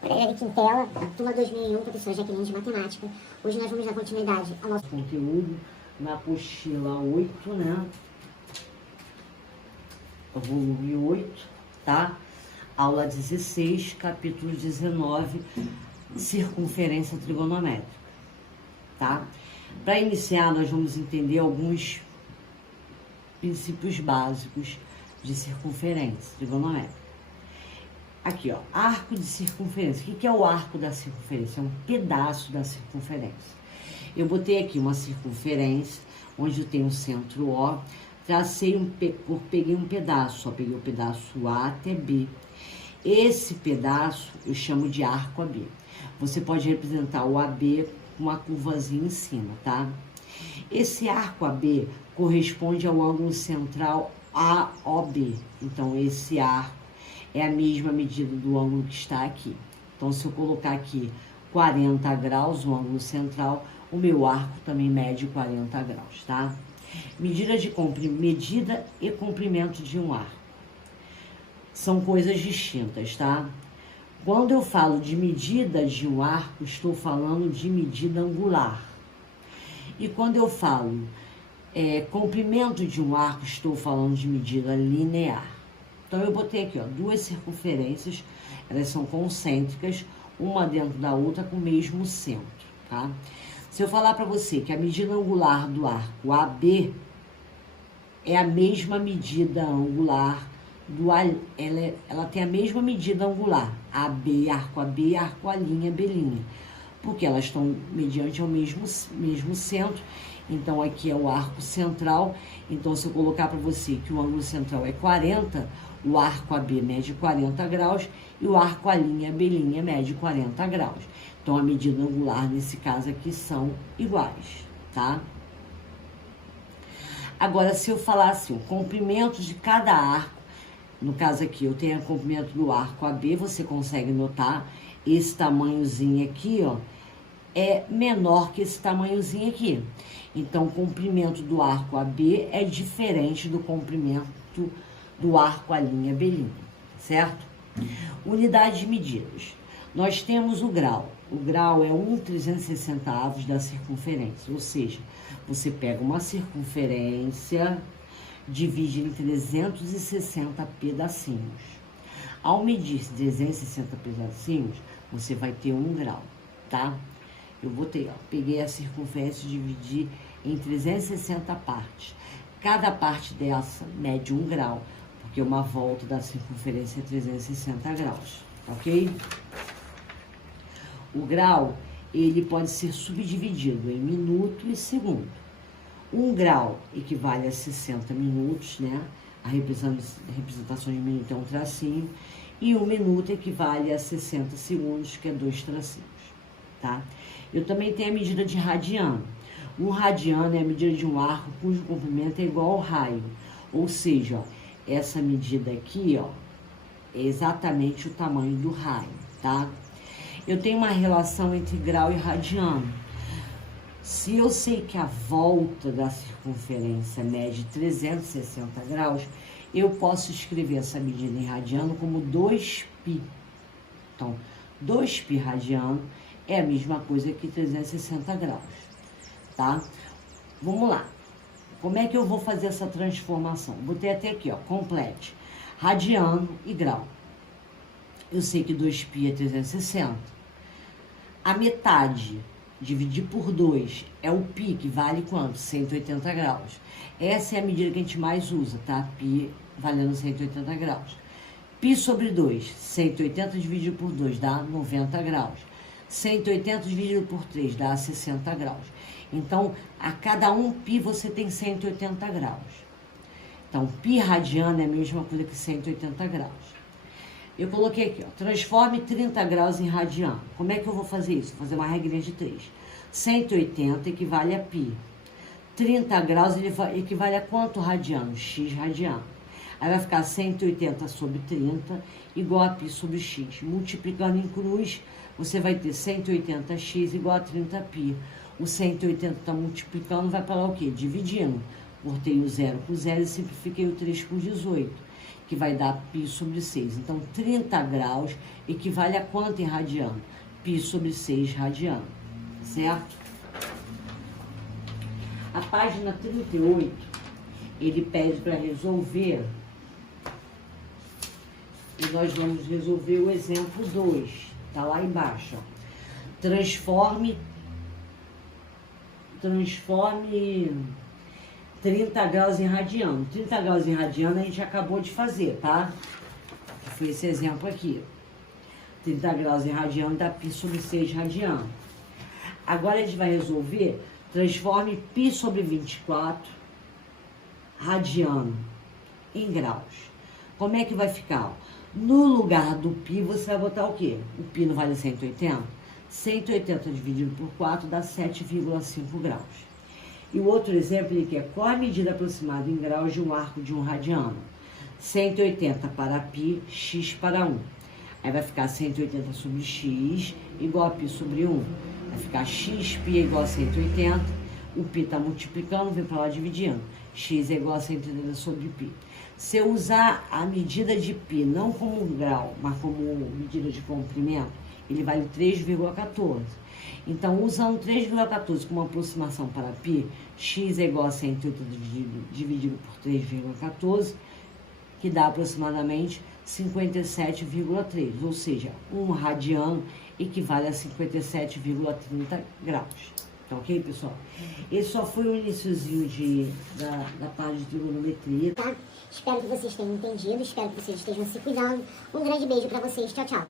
Pereira de Quintela, turma 2001, professora Jaqueline de Matemática. Hoje nós vamos dar continuidade ao nosso conteúdo na apostila 8, né? Volume 8, tá? Aula 16, capítulo 19, circunferência trigonométrica, tá? Para iniciar, nós vamos entender alguns princípios básicos de circunferência trigonométrica. Aqui, ó, arco de circunferência. O que é o arco da circunferência? É um pedaço da circunferência. Eu botei aqui uma circunferência, onde eu tenho o centro O, tracei peguei um pedaço, ó, peguei o pedaço A até B. Esse pedaço eu chamo de arco AB. Você pode representar o AB com uma curvazinha em cima, tá? Esse arco AB corresponde ao ângulo central AOB. Então, esse arco é a mesma medida do ângulo que está aqui. Então, se eu colocar aqui 40 graus, o ângulo central, o meu arco também mede 40 graus, tá? Medida e comprimento de um arco são coisas distintas, tá? Quando eu falo de medida de um arco, estou falando de medida angular. E quando eu falo comprimento de um arco, estou falando de medida linear. Então, eu botei aqui, ó, duas circunferências, elas são concêntricas, uma dentro da outra com o mesmo centro, tá? Se eu falar para você que a medida angular do arco AB é a mesma medida angular do ela tem a mesma medida angular, AB, arco A', B', porque elas estão mediante ao mesmo centro. Então, aqui é o arco central. Então, se eu colocar para você que o ângulo central é 40, o arco AB mede 40 graus e o arco B' mede 40 graus. Então, a medida angular, nesse caso aqui, são iguais, tá? Agora, se eu falar assim, o comprimento de cada arco, no caso aqui, eu tenho o comprimento do arco AB, você consegue notar esse tamanhozinho aqui, ó, é menor que esse tamanhozinho aqui. Então, o comprimento do arco AB é diferente do comprimento do arco B', certo? Unidade de medidas. Nós temos o grau. O grau é 1/360 da circunferência, ou seja, você pega uma circunferência, divide em 360 pedacinhos. Ao medir 360 pedacinhos, você vai ter 1 grau, tá? Eu botei, ó, peguei a circunferência e dividi em 360 partes. Cada parte dessa mede 1 grau, porque uma volta da circunferência é 360 graus, ok? O grau, ele pode ser subdividido em minuto e segundo. 1 grau equivale a 60 minutos, né? A representação de minuto é um tracinho. E 1 minuto equivale a 60 segundos, que é 2 tracinhos, tá? Eu também tenho a medida de radiano. Um radiano é a medida de um arco cujo comprimento é igual ao raio. Ou seja, ó, essa medida aqui, ó, é exatamente o tamanho do raio, tá? Eu tenho uma relação entre grau e radiano. Se eu sei que a volta da circunferência mede 360 graus, eu posso escrever essa medida em radiano como 2π. Então, 2π radiano é a mesma coisa que 360 graus, tá? Vamos lá. Como é que eu vou fazer essa transformação? Botei até aqui, ó, complete. Radiano e grau. Eu sei que 2π é 360. A metade, dividir por 2, é o π, que vale quanto? 180 graus. Essa é a medida que a gente mais usa, tá? Π valendo 180 graus. Π sobre 2, 180 dividido por 2 dá 90 graus. 180 dividido por 3 dá 60 graus. Então, a cada 1 π você tem 180 graus. Então, π radiano é a mesma coisa que 180 graus. Eu coloquei aqui, ó, transforme 30 graus em radiano. Como é que eu vou fazer isso? Vou fazer uma regrinha de 3. 180 equivale a π. 30 graus ele equivale a quanto radiano? X radiano. Aí vai ficar 180 sobre 30 igual a π sobre x. Multiplicando em cruz, você vai ter 180x igual a 30π. O 180 está multiplicando, vai para lá o quê? Dividindo. Cortei o 0 por 0 e simplifiquei o 3 por 18. que vai dar π sobre 6. Então, 30 graus equivale a quanto em radiano? Π sobre 6 radiano, certo? A página 38, ele pede para resolver, e nós vamos resolver o exemplo 2, tá lá embaixo, ó. Transforme 30 graus em radiano. 30 graus em radiano a gente acabou de fazer, tá? Foi esse exemplo aqui. 30 graus em radiano dá π sobre 6 radiano. Agora a gente vai resolver, transforme π sobre 24 radiano em graus. Como é que vai ficar? No lugar do π você vai botar o quê? O π não vale 180? 180 dividido por 4 dá 7,5 graus. E o outro exemplo, ele quer qual a medida aproximada em graus de um arco de 1 radiano? 180 para π, x para 1. Aí vai ficar 180 sobre x igual a π sobre 1. Vai ficar xπ é igual a 180. O π está multiplicando, vem para lá dividindo. X é igual a 180 sobre π. Se eu usar a medida de π não como um grau, mas como medida de comprimento, ele vale 3,14. Então, usando 3,14 como aproximação para π, x é igual a 180 dividido por 3,14, que dá aproximadamente 57,3, ou seja, 1 radiano equivale a 57,30 graus. Tá ok, pessoal? Esse só foi o iniciozinho da parte de trigonometria. Tá? Espero que vocês tenham entendido, espero que vocês estejam se cuidando. Um grande beijo para vocês, tchau, tchau.